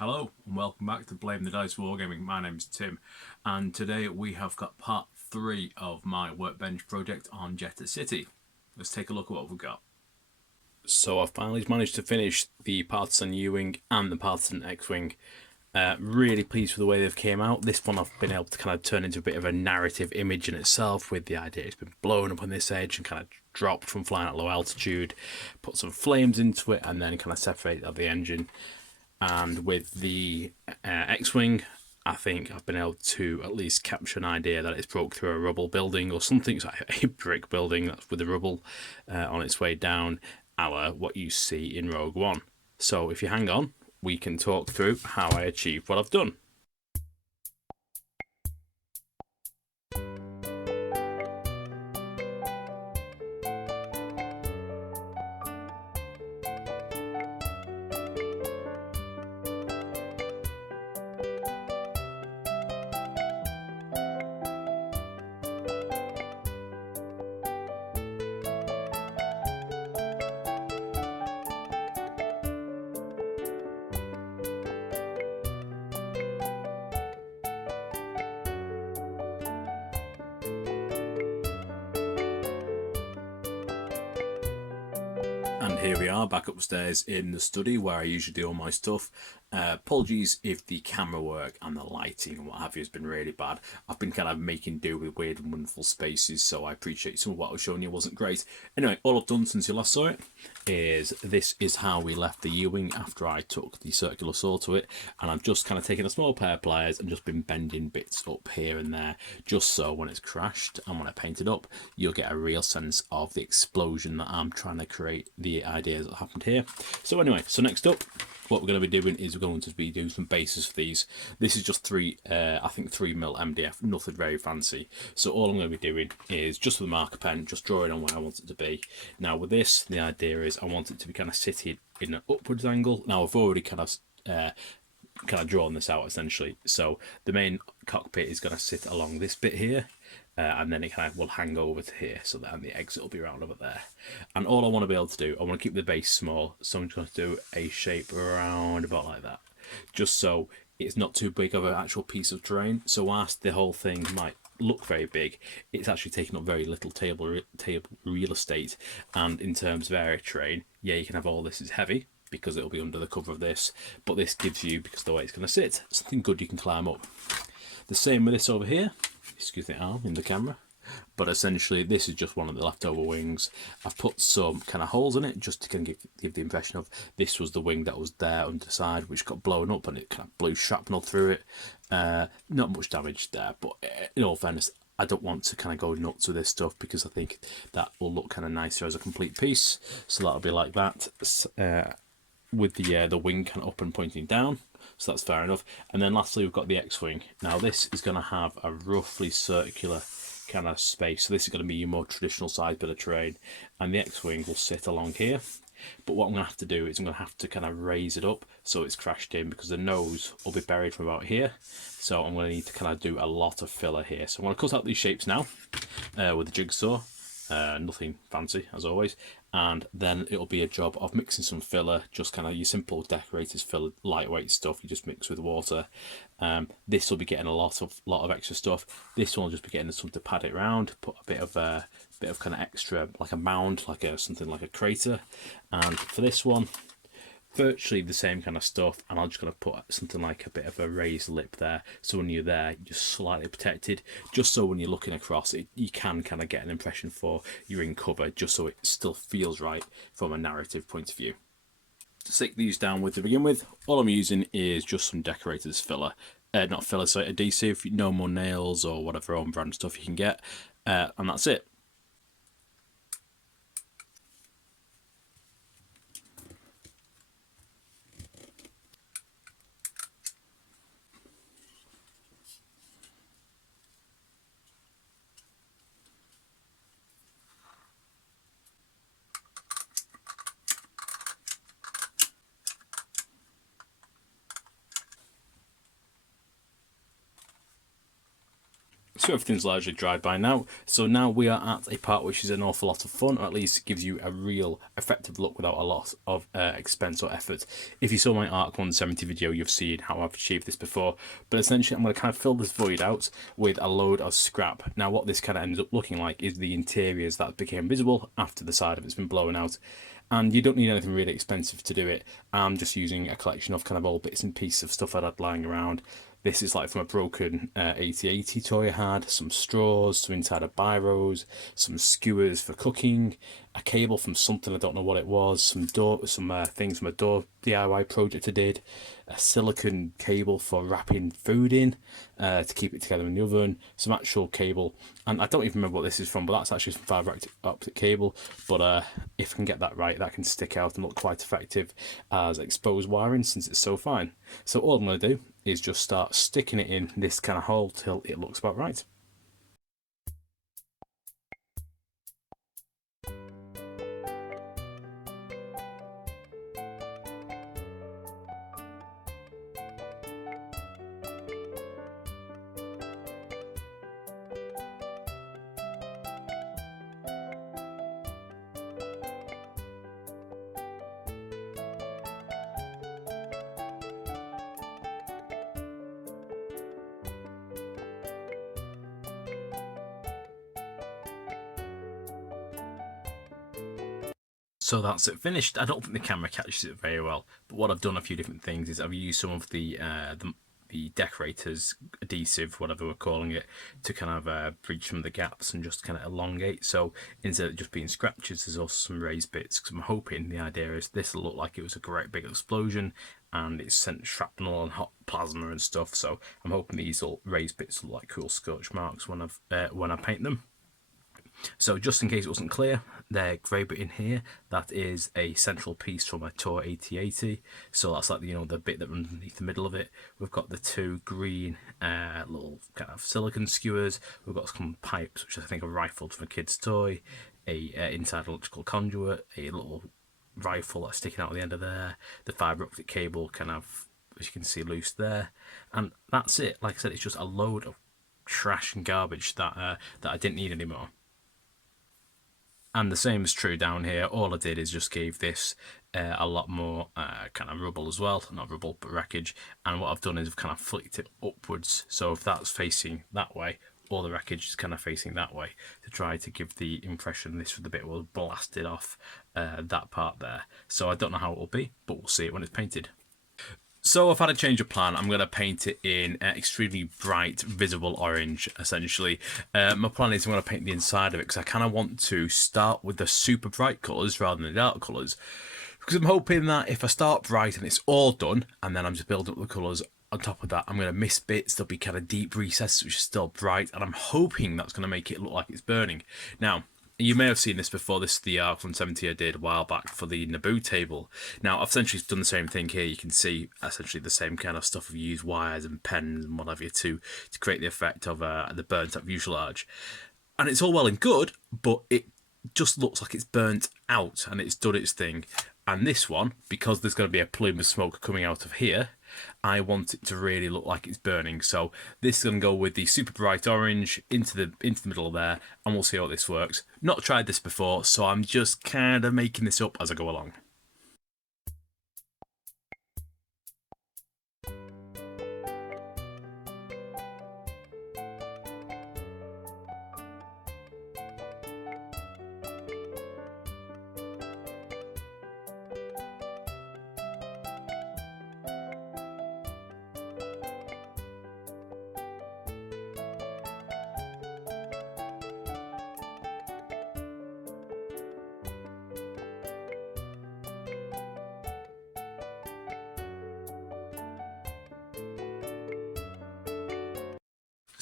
Hello and welcome back to Blame the Dice Wargaming. My name's Tim, and today we have got part 3 of my workbench project on Jedha City. Let's take a look at what we've got. So I've finally managed to finish the Partisan U-Wing and the Partisan X-Wing. Really pleased with the way they've came out. This one I've been able to kind of turn into a bit of a narrative image in itself, with the idea it's been blown up on this edge and kind of dropped from flying at low altitude, put some flames into it, and then kind of separate out the engine. And with the X-Wing, I think I've been able to at least capture an idea that it's broke through a rubble building or something. It's like a brick building that's with the rubble on its way down, a la what you see in Rogue One. So if you hang on, we can talk through how I achieved what I've done. And here we are back upstairs in the study where I usually do all my stuff. Apologies if the camera work and the lighting and what have you has been really bad. I've been kind of making do with weird and wonderful spaces, so I appreciate some of what I was showing you wasn't great. Anyway, all I've done since you last saw it is this is how we left the U-Wing after I took the circular saw to it, and I've just kind of taken a small pair of pliers and just been bending bits up here and there, just so when it's crashed and when I paint it up, you'll get a real sense of the explosion that I'm trying to create, the ideas that happened here. So anyway, so next up, what we're going to be doing is we're going to be doing some bases for these. This is just I think 3mm MDF, nothing very fancy. So all I'm going to be doing is just with a marker pen, just drawing on where I want it to be. Now with this, the idea is I want it to be kind of sitting in an upwards angle. Now I've already kind of drawn this out essentially. So the main cockpit is going to sit along this bit here. And then it kind of will hang over to here, so that the exit will be around over there. And all I want to be able to do, I want to keep the base small, so I'm just going to do a shape around about like that, just so it's not too big of an actual piece of terrain. So whilst the whole thing might look very big, it's actually taking up very little table real estate. And in terms of area terrain, yeah, you can have all this is heavy because it'll be under the cover of this, but this gives you, because of the way it's going to sit, something good you can climb up. The same with this over here. Excuse the arm in the camera, but essentially this is just one of the leftover wings. I've put some kind of holes in it just to kind of give the impression of this was the wing that was there underside, which got blown up and it kind of blew shrapnel through it. Not much damage there, but in all fairness, I don't want to kind of go nuts with this stuff because I think that will look kind of nicer as a complete piece. So that'll be like that, with the wing kind of up and pointing down. So that's fair enough. And then lastly, we've got the X-Wing. Now this is going to have a roughly circular kind of space. So this is going to be your more traditional size bit of terrain. And the X-Wing will sit along here. But what I'm going to have to do is I'm going to have to kind of raise it up so it's crashed in, because the nose will be buried from about here. So I'm going to need to kind of do a lot of filler here. So I'm going to cut out these shapes now with the Jig Saw. Nothing fancy as always, and then it'll be a job of mixing some filler, just kind of your simple decorators filler, lightweight stuff you just mix with water. This will be getting a lot of extra stuff. This one will just be getting something to pad it around, put a bit of kind of extra, like a mound, like something like a crater. And for this one, virtually the same kind of stuff, and I'm just going to put something like a bit of a raised lip there, so when you're there you're just slightly protected, just so when you're looking across it you can kind of get an impression for you're in cover, just so it still feels right from a narrative point of view. To stick these down with to begin with, all I'm using is just some decorators filler, not filler, so adhesive, no more nails or whatever own brand stuff you can get, and that's it. So everything's largely dried by now. So now we are at a part which is an awful lot of fun, or at least gives you a real effective look without a lot of expense or effort. If you saw my Arc 170 video, you've seen how I've achieved this before. But essentially, I'm going to kind of fill this void out with a load of scrap. Now, what this kind of ends up looking like is the interiors that became visible after the side of it's been blown out. And you don't need anything really expensive to do it. I'm just using a collection of kind of old bits and pieces of stuff I'd had lying around. This is like from a broken 8080 toy I had, some straws, some inside of biros, some skewers for cooking, a cable from something I don't know what it was, some things from a door DIY project I did, a silicone cable for wrapping food in to keep it together in the oven, some actual cable, and I don't even remember what this is from, but that's actually some fibre optic cable. But if I can get that right, that can stick out and look quite effective as exposed wiring since it's so fine. So all I'm going to do is just start sticking it in this kind of hole till it looks about right. So that's it finished. I don't think the camera catches it very well, but what I've done a few different things is I've used some of the decorators adhesive, whatever we're calling it, to kind of bridge some of the gaps and just kind of elongate. So instead of just being scratches, there's also some raised bits. Because I'm hoping the idea is this will look like it was a great big explosion and it's sent shrapnel and hot plasma and stuff. So I'm hoping these little raised bits look like cool scorch marks when I paint them. So just in case it wasn't clear, the grey bit in here, that is a central piece from a Tor 8080. So that's like, the bit that runs underneath the middle of it. We've got the two green little kind of silicon skewers. We've got some pipes, which I think are rifled from a kid's toy. A inside electrical conduit, a little rifle that's sticking out at the end of there. The fibre optic cable kind of, as you can see, loose there. And that's it. Like I said, it's just a load of trash and garbage that I didn't need anymore. And the same is true down here. All I did is just gave this a lot more kind of rubble as well. Not rubble, but wreckage. And what I've done is I've kind of flicked it upwards. So if that's facing that way, all the wreckage is kind of facing that way to try to give the impression this was the bit was blasted off that part there. So I don't know how it will be, but we'll see it when it's painted. So I've had a change of plan. I'm going to paint it in extremely bright, visible orange, essentially. My plan is I'm going to paint the inside of it because I kind of want to start with the super bright colours rather than the dark colours. Because I'm hoping that if I start bright and it's all done, and then I'm just building up the colours on top of that, I'm going to miss bits. There'll be kind of deep recesses which are still bright, and I'm hoping that's going to make it look like it's burning. Now, you may have seen this before. This is the Arc 170 I did a while back for the Naboo table. Now, I've essentially done the same thing here. You can see essentially the same kind of stuff. I've used wires and pens and what have you to create the effect of the burnt up fuselage. And it's all well and good, but it just looks like it's burnt out and it's done its thing. And this one, because there's going to be a plume of smoke coming out of here, I want it to really look like it's burning. So this is going to go with the super bright orange into the middle of there, and we'll see how this works. Not tried this before, so I'm just kind of making this up as I go along.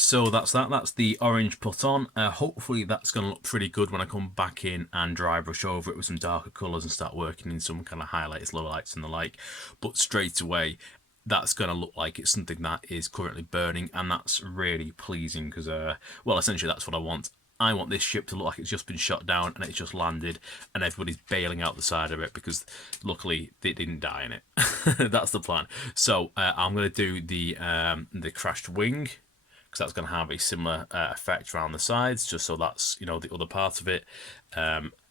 So that's that. That's the orange put on. Hopefully that's going to look pretty good when I come back in and dry brush over it with some darker colours and start working in some kind of highlights, lowlights and the like. But straight away, that's going to look like it's something that is currently burning, and that's really pleasing because, well, essentially that's what I want. I want this ship to look like it's just been shot down and it's just landed and everybody's bailing out the side of it because luckily they didn't die in it. That's the plan. So I'm going to do the crashed wing. because that's going to have a similar effect around the sides, just so that's, you know, the other part of it.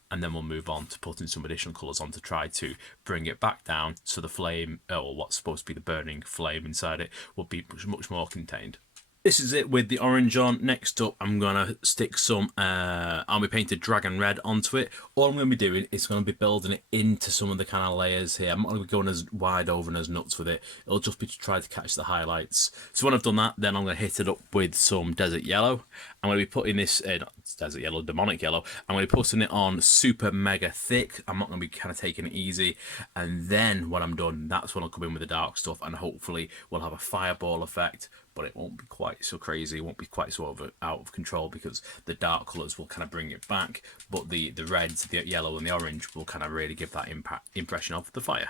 And then we'll move on to putting some additional colours on to try to bring it back down so the flame, or what's supposed to be the burning flame inside it, will be much more contained. This is it with the orange on. Next up, I'm going to stick some Army Painted Dragon Red onto it. All I'm going to be doing is going to be building it into some of the kind of layers here. I'm not going to be going as wide over and as nuts with it. It'll just be to try to catch the highlights. So when I've done that, then I'm going to hit it up with some Desert Yellow. I'm going to be putting this, not Desert Yellow, Demonic Yellow. I'm going to be putting it on super mega thick. I'm not going to be kind of taking it easy. And then when I'm done, that's when I'll come in with the dark stuff, and hopefully we'll have a fireball effect. But it won't be quite so crazy, it won't be quite so out of control, because the dark colours will kind of bring it back, but the reds, the yellow and the orange will kind of really give that impression of the fire.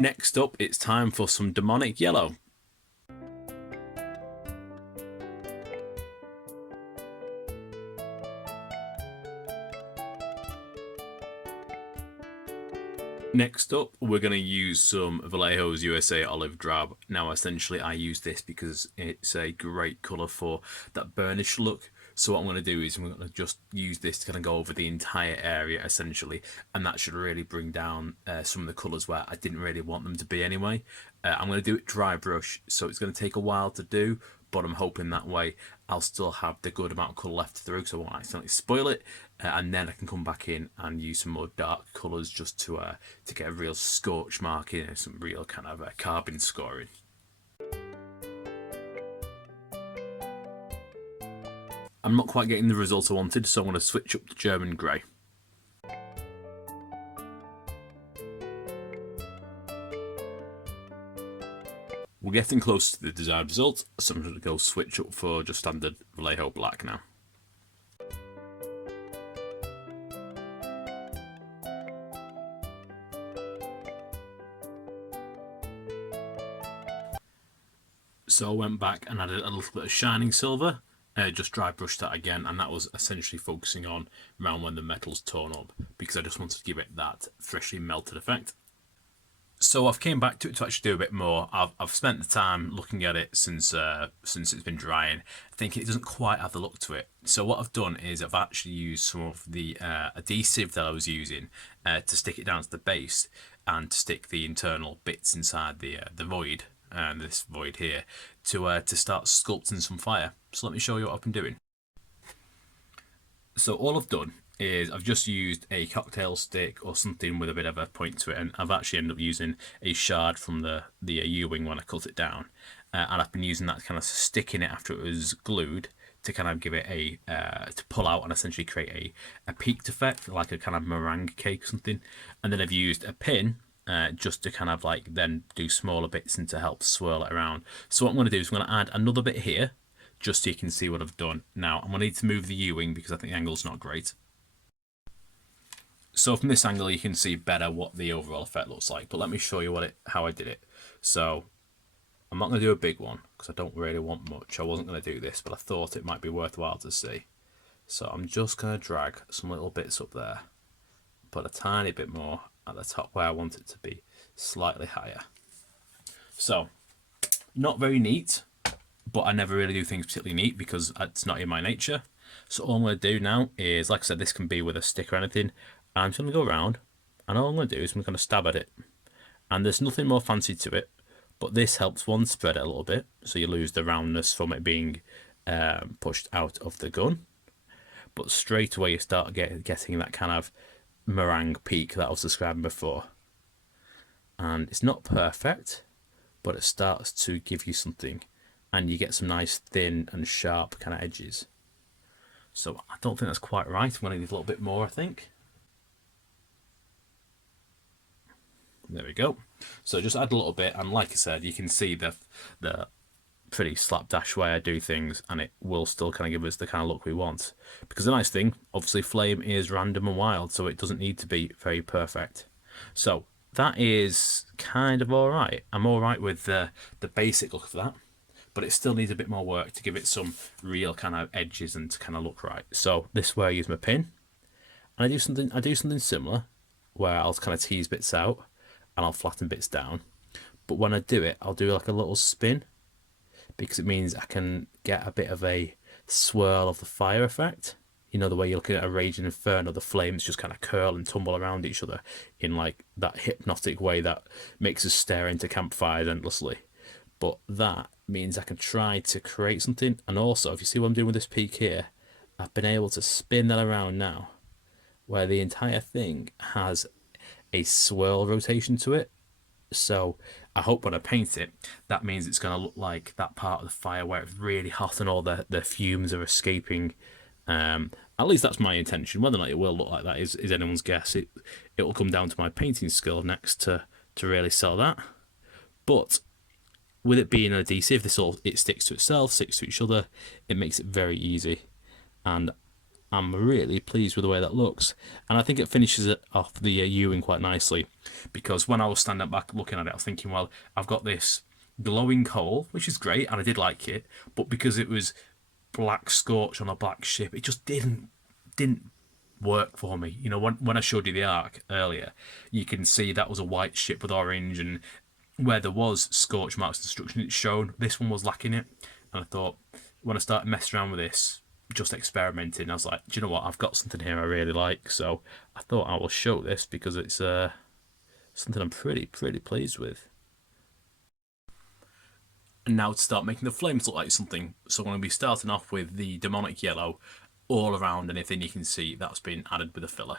Next up, it's time for some Demonic Yellow. Next up, we're going to use some Vallejo's USA Olive Drab. Now, essentially, I use this because it's a great colour for that burnish look. So what I'm going to do is I'm going to just use this to kind of go over the entire area, essentially. And that should really bring down some of the colours where I didn't really want them to be anyway. I'm going to do it dry brush, so it's going to take a while to do, but I'm hoping that way I'll still have the good amount of colour left through, so I won't accidentally spoil it, and then I can come back in and use some more dark colours just to get a real scorch mark in, some real kind of carbon scoring. I'm not quite getting the result I wanted, so I'm going to switch up to German Grey. We're getting close to the desired result, so I'm going to go switch up for just standard Vallejo Black now. So I went back and added a little bit of Shining Silver, just dry brushed that again, and that was essentially focusing on around when the metal's torn up, because I just wanted to give it that freshly melted effect. So I've came back to it to actually do a bit more. I've spent the time looking at it since it's been drying. I think it doesn't quite have the look to it. So what I've done is I've actually used some of the adhesive that I was using to stick it down to the base and to stick the internal bits inside the void, this void here, to start sculpting some fire. So let me show you what I've been doing. So all I've done is I've just used a cocktail stick or something with a bit of a point to it, and I've actually ended up using a shard from the U-wing when I cut it down, and I've been using that kind of sticking it after it was glued to kind of give it a to pull out and essentially create a peaked effect, like a kind of meringue cake or something. And then I've used a pin just to kind of like then do smaller bits and to help swirl it around. So what I'm going to do is I'm going to add another bit here just so you can see what I've done. Now I'm going to need to move the U-wing because I think the angle's not great. So from this angle you can see better what the overall effect looks like, but let me show you how I did it. So I'm not going to do a big one because I don't really want much. I wasn't going to do this, but I thought it might be worthwhile to see. So I'm just going to drag some little bits up there, put a tiny bit more at the top where I want it to be slightly higher. So not very neat, but I never really do things particularly neat because it's not in my nature. So all I'm going to do now is, like I said, this can be with a stick or anything. I'm just going to go around, and all I'm going to do is I'm going to stab at it. And there's nothing more fancy to it, but this helps one spread it a little bit, so you lose the roundness from it being pushed out of the gun. But straight away you start getting that kind of meringue peak that I was describing before. And it's not perfect, but it starts to give you something, and you get some nice thin and sharp kind of edges. So I don't think that's quite right. I'm going to need a little bit more, I think. There we go. So just add a little bit, and like I said, you can see the pretty slapdash way I do things, and it will still kind of give us the kind of look we want. Because the nice thing, obviously, flame is random and wild, so it doesn't need to be very perfect. So that is kind of all right. I'm all right with the basic look of that. but it still needs a bit more work to give it some real kind of edges and to kind of look right. So this is where I use my pin, and I do something similar where I'll kind of tease bits out and I'll flatten bits down. But when I do it, I'll do like a little spin, because it means I can get a bit of a swirl of the fire effect. You know, the way you're looking at a raging inferno, the flames just kind of curl and tumble around each other in like that hypnotic way that makes us stare into campfires endlessly. But that means I can try to create something. And also, if you see what I'm doing with this peak here, I've been able to spin that around now, where the entire thing has a swirl rotation to it. So I hope when I paint it, that means it's going to look like that part of the fire where it's really hot and all the fumes are escaping. At least that's my intention. Whether or not it will look like that is anyone's guess. It will come down to my painting skill next to really sell that. But with it being an adhesive, it sticks to itself, sticks to each other. It makes it very easy, and I'm really pleased with the way that looks. And I think it finishes it off the Ewing quite nicely, because when I was standing back looking at it, I was thinking, well, I've got this glowing coal, which is great, and I did like it, but because it was black scorch on a black ship, it just didn't work for me. You know, when I showed you the arc earlier, you can see that was a white ship with orange, and where there was scorch marks of destruction, it's shown. This one was lacking it, and I thought, when I started messing around with this, just experimenting, I was like, do you know what, I've got something here I really like, so I thought I will show this because it's something I'm pretty pleased with. And now to start making the flames look like something, so I'm going to be starting off with the demonic yellow all around anything you can see that's been added with a filler.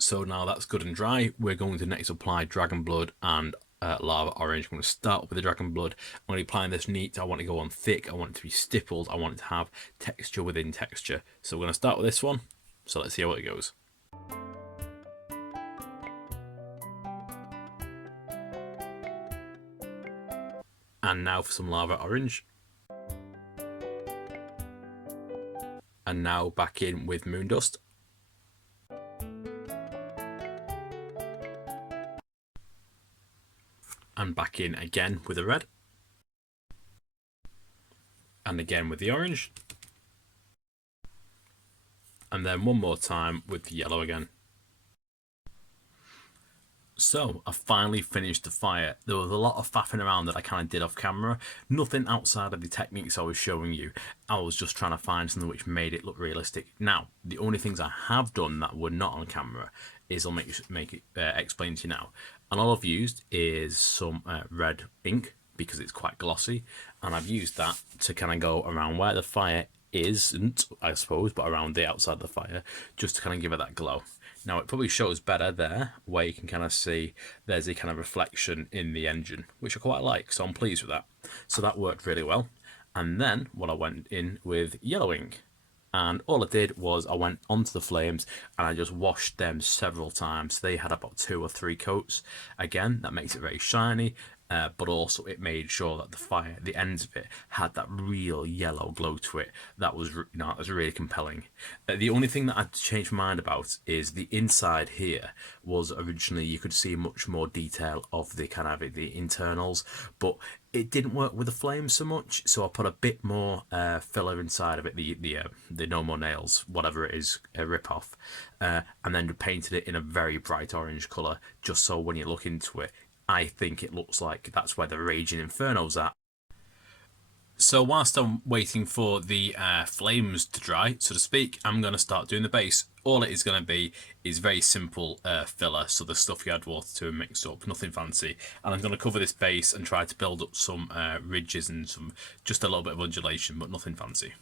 So now that's good and dry, we're going to next apply Dragon Blood and Lava Orange. I'm going to start with the Dragon Blood. I'm going to be applying this neat. I want to go on thick. I want it to be stippled. I want it to have texture within texture. So we're going to start with this one. So let's see how it goes. And now for some Lava Orange. And now back in with Moondust. And back in again with the red. And again with the orange. And then one more time with the yellow again. So I finally finished the fire. There was a lot of faffing around that I kind of did off camera. Nothing outside of the techniques I was showing you. I was just trying to find something which made it look realistic. Now, the only things I have done that were not on camera is I'll make it explain to you now. And all I've used is some red ink because it's quite glossy. And I've used that to kind of go around where the fire isn't, I suppose, but around the outside of the fire, just to kind of give it that glow. Now, it probably shows better there, where you can kind of see there's a kind of reflection in the engine, which I quite like, so I'm pleased with that. So that worked really well. And then what I went in with yellow ink. And all I did was I went onto the flames and I just washed them several times. They had about 2 or 3 coats. Again, that makes it very shiny. But also it made sure that the fire, the ends of it, had that real yellow glow to it. That was, that was really compelling. The only thing that I'd changed my mind about is the inside here was originally, you could see much more detail of the kind of the internals, but it didn't work with the flames so much, so I put a bit more filler inside of it, the No More Nails, whatever it is, a rip-off, and then painted it in a very bright orange colour, just so when you look into it, I think it looks like that's where the Raging Inferno's at. So whilst I'm waiting for the flames to dry, so to speak, I'm going to start doing the base. All it is going to be is very simple filler, so the stuff you add water to and mix up, nothing fancy. And I'm going to cover this base and try to build up some ridges and just a little bit of undulation, but nothing fancy.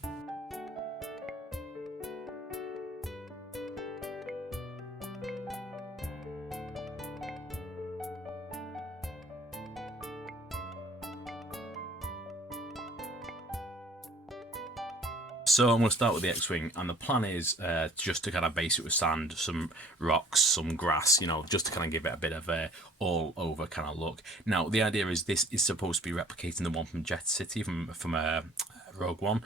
So I'm going to start with the X-Wing, and the plan is just to kind of base it with sand, some rocks, some grass, you know, just to kind of give it a bit of a all-over kind of look. Now, the idea is this is supposed to be replicating the one from Jedha City, from Rogue One.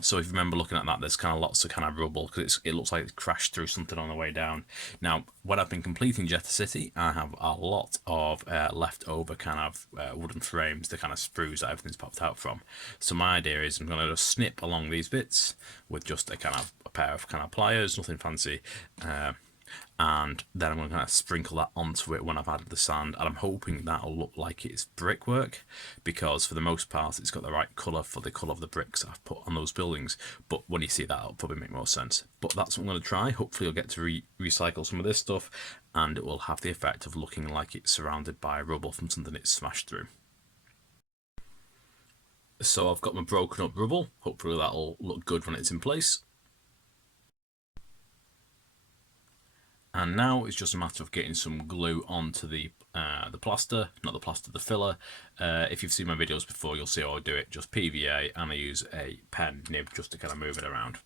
So if you remember looking at that, there's kind of lots of kind of rubble because it looks like it crashed through something on the way down. Now, when I've been completing Jedha City, I have a lot of leftover kind of wooden frames, the kind of sprues that everything's popped out from. So my idea is I'm going to just snip along these bits with just a pair of kind of pliers, nothing fancy. And then I'm going to kind of sprinkle that onto it when I've added the sand, and I'm hoping that'll look like it's brickwork, because for the most part it's got the right colour for the colour of the bricks I've put on those buildings. But when you see that, it'll probably make more sense. But that's what I'm going to try. Hopefully I'll get to recycle some of this stuff, and it will have the effect of looking like it's surrounded by rubble from something it's smashed through. So I've got my broken up rubble. Hopefully that'll look good when it's in place. And now it's just a matter of getting some glue onto the plaster, not the plaster, the filler. If you've seen my videos before, you'll see how I do it. Just PVA, and I use a pen nib just to kind of move it around.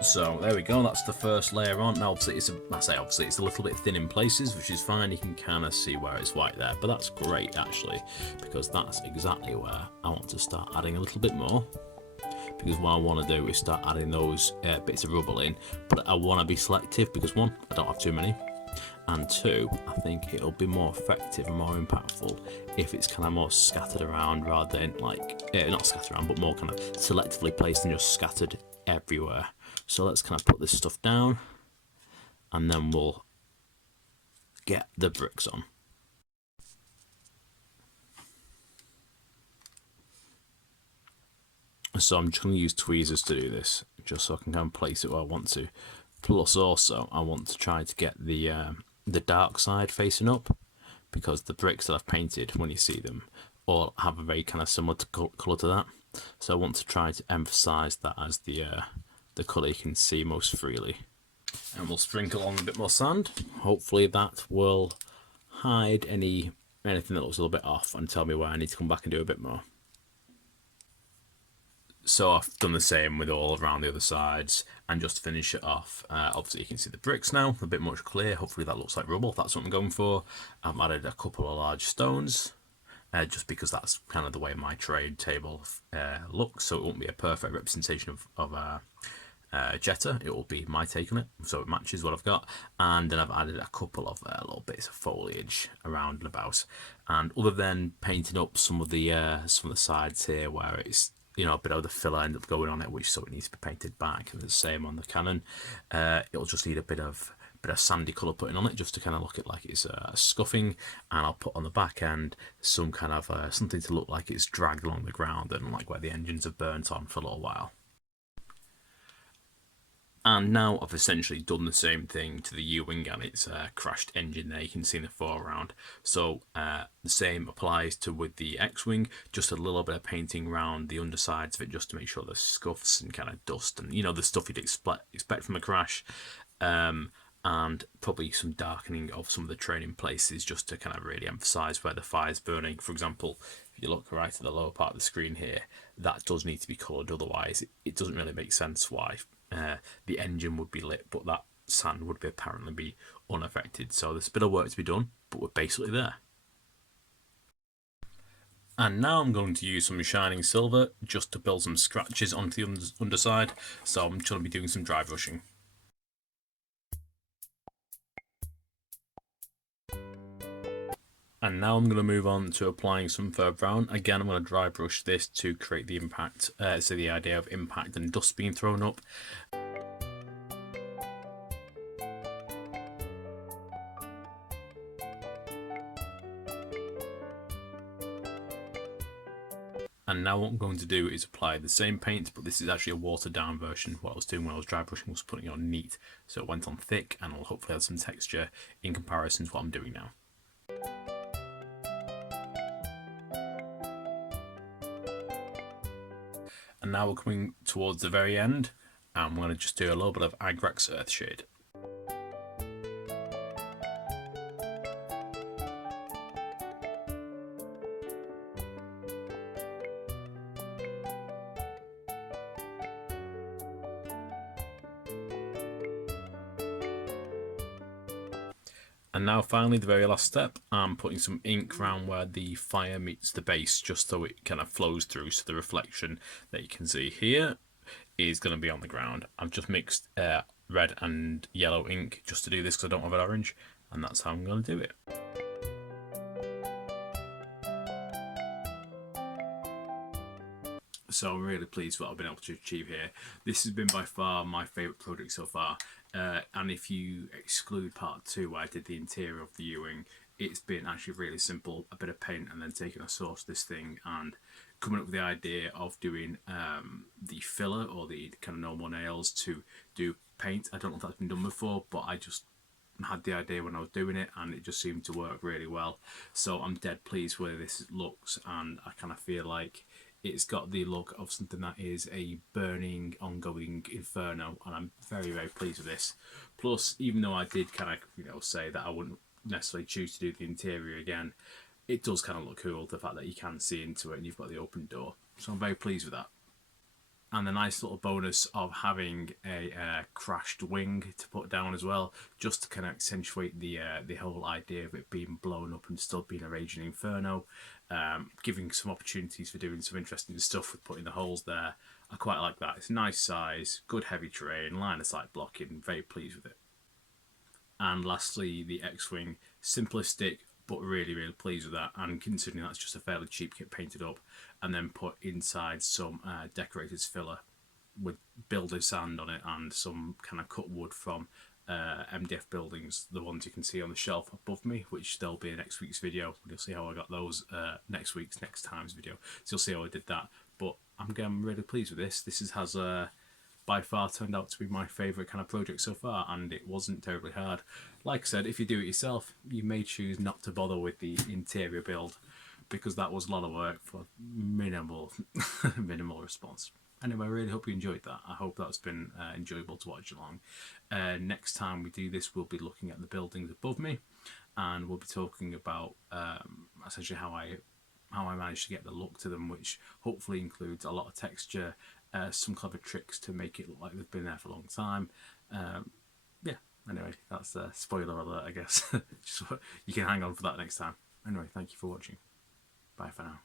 So there we go, that's the first layer on. Now obviously it's a little bit thin in places, which is fine. You can kind of see where it's white there, but that's great actually, because that's exactly where I want to start adding a little bit more. Because what I want to do is start adding those bits of rubble in, but I want to be selective because one, I don't have too many, and two, I think it'll be more effective and more impactful if it's kind of more scattered around rather than like, not scattered around, but more kind of selectively placed and just scattered everywhere. So let's kind of put this stuff down, and then we'll get the bricks on. So I'm just going to use tweezers to do this, just so I can kind of place it where I want to. Plus also, I want to try to get the dark side facing up, because the bricks that I've painted, when you see them, all have a very kind of similar colour to that. So I want to try to emphasise that as the colour you can see most freely. And we'll sprinkle on a bit more sand. Hopefully that will hide anything that looks a little bit off and tell me where I need to come back and do a bit more. So I've done the same with all around the other sides, and just to finish it off, obviously you can see the bricks now, a bit much clear. Hopefully that looks like rubble, that's what I'm going for. I've added a couple of large stones, just because that's kind of the way my trade table looks, so it won't be a perfect representation of Jedha. It will be my take on it, so it matches what I've got. And then I've added a couple of little bits of foliage around and about. And other than painting up some of the sides here where it's, you know, a bit of the filler end up going on it, which so it needs to be painted back, and the same on the cannon. It'll just need a bit of sandy colour putting on it, just to kind of look it like it's scuffing. And I'll put on the back end some kind of something to look like it's dragged along the ground, and like where the engines have burnt on for a little while. And now I've essentially done the same thing to the U-wing and its crashed engine there, you can see in the foreground. So the same applies to with the X-wing, just a little bit of painting around the undersides of it, just to make sure there's scuffs and kind of dust and, you know, the stuff you'd expect from a crash. And probably some darkening of some of the training places, just to kind of really emphasise where the fire's burning. For example, if you look right at the lower part of the screen here, that does need to be coloured, otherwise it doesn't really make sense why the engine would be lit but that sand would be apparently be unaffected. So there's a bit of work to be done, but we're basically there. And now I'm going to use some shining silver just to build some scratches onto the underside, so I'm just going to be doing some dry brushing. And now I'm going to move on to applying some fur brown. Again, I'm going to dry brush this to create the impact, so the idea of impact and dust being thrown up. And now what I'm going to do is apply the same paint, but this is actually a watered down version. What I was doing when I was dry brushing was putting it on neat, so it went on thick, and I'll hopefully add some texture in comparison to what I'm doing now. And now we're coming towards the very end, and I'm going to just do a little bit of Agrax Earthshade. And now finally the very last step, I'm putting some ink around where the fire meets the base, just so it kind of flows through, so the reflection that you can see here is going to be on the ground. I've just mixed red and yellow ink just to do this because I don't have an orange, and that's how I'm going to do it. So I'm really pleased with what I've been able to achieve here. This has been by far my favourite project so far. And if you exclude part 2 where I did the interior of the U-wing, it's been actually really simple. A bit of paint and then taking a source this thing and coming up with the idea of doing the filler or the kind of normal nails to do paint. I don't know if that's been done before, but I just had the idea when I was doing it and it just seemed to work really well. So I'm dead pleased with this looks, and I kind of feel like it's got the look of something that is a burning, ongoing inferno, and I'm very, very pleased with this. Plus, even though I did kind of, say that I wouldn't necessarily choose to do the interior again, it does kind of look cool, the fact that you can see into it and you've got the open door. So I'm very pleased with that. And the nice little bonus of having a crashed wing to put down as well, just to kind of accentuate the whole idea of it being blown up and still being a raging inferno, giving some opportunities for doing some interesting stuff with putting the holes there. I quite like that. It's a nice size, good heavy terrain, line of sight blocking, very pleased with it. And lastly, the X-Wing, simplistic, but really, really pleased with that. And considering that's just a fairly cheap kit painted up and then put inside some decorated filler with builder sand on it and some kind of cut wood from MDF buildings, the ones you can see on the shelf above me, which there'll be in next week's video. You'll see how I got those next time's video. So you'll see how I did that. But I'm really pleased with this. This has by far turned out to be my favourite kind of project so far, and it wasn't terribly hard. Like I said, if you do it yourself, you may choose not to bother with the interior build, because that was a lot of work for minimal response. Anyway, I really hope you enjoyed that. I hope that's been enjoyable to watch along. Next time we do this, we'll be looking at the buildings above me, and we'll be talking about essentially how I managed to get the look to them, which hopefully includes a lot of texture, some clever tricks to make it look like they've been there for a long time. Yeah, anyway, that's a spoiler alert, I guess. Just, you can hang on for that next time. Anyway, thank you for watching. Bye for now.